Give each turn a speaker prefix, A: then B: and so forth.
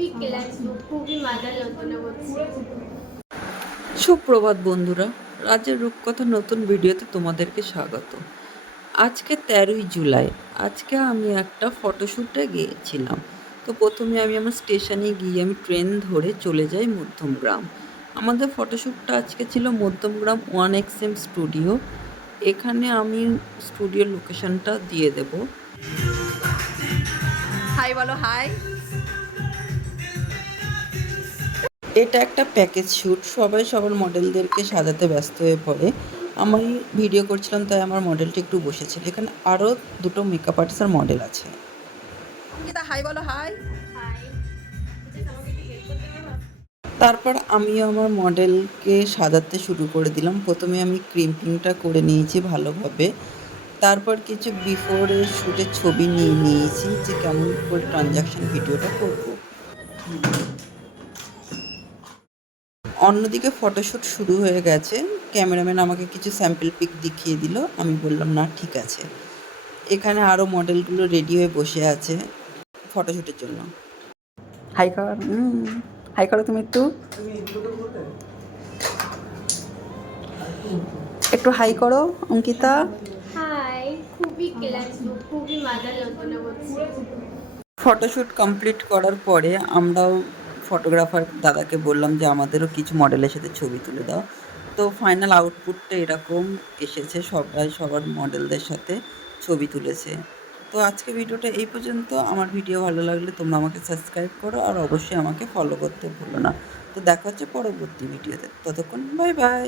A: খুবই ক্লাস খুবই মজা যন্ত্রণা করছি।
B: সুপ্রভাত বন্ধুরা রাজ্যের রূপকথা নতুন ভিডিওতে তোমাদেরকে স্বাগত। আজকে তেরোই জুলাই আজকে আমি একটা ফটোশ্যুটে গিয়েছিলাম। তো প্রথমে আমি আমার স্টেশনে গিয়ে আমি ট্রেন ধরে চলে যাই মধ্যমগ্রাম। আমাদের ফটোশ্যুটটা আজকে ছিল Madhyamgram one X M studio. এখানে আমি স্টুডিওর লোকেশনটা দিয়ে দেব। হাই বলো হাই। এটা একটা প্যাকেজ শ্যুট সবাই সবার মডেলদেরকে সাজাতে ব্যস্ত হয়ে পড়ে। আমি ভিডিও করছিলাম তাই আমার মডেলটা একটু বসেছিল এখানে আরও দুটো মেকআপ আর্টিস্টের মডেল আছে। হাই বলো হাই তারপর আমি আমার মডেলকে সাজাতে শুরু করে দিলাম। প্রথমে আমি ক্রিম্পিংটা করে নিয়েছি ভালোভাবে। তারপর কিছু বিফোরের শ্যুটের ছবি নিয়ে নিয়েছি যে কেমন করে ট্রানজাকশন ভিডিওটা করব। অন্যদিকে ফটোশ্যুট শুরু হয়ে গেছে। ক্যামেরাম্যান আমাকে কিছু স্যাম্পল পিক দেখিয়ে দিল। আমি বললাম না ঠিক আছে। এখানে আরও মডেলগুলো রেডি হয়ে বসে আছে ফটোশ্যুটের জন্য। হাই কর হাই করো তুমি একটু? একটু হাই করো অঙ্কিতা। ফটোশ্যুট কমপ্লিট করার পরে আমরাও ফটোগ্রাফার দাদাকে বললাম যে, আমাদেরও কিছু মডেলের সাথে ছবি তুলে দাও। তো ফাইনাল আউটপুটটা এরকম এসেছে, সবাই, সবার মডেলদের সাথে ছবি তুলেছে। তো আজকে ভিডিওটা এই পর্যন্ত। আমার ভিডিও ভালো লাগলে তোমরা আমাকে সাবস্ক্রাইব করো আর অবশ্যই আমাকে ফলো করতে ভুলো না। তো দেখা হচ্ছে পরবর্তী ভিডিওতে ততক্ষণ বাই বাই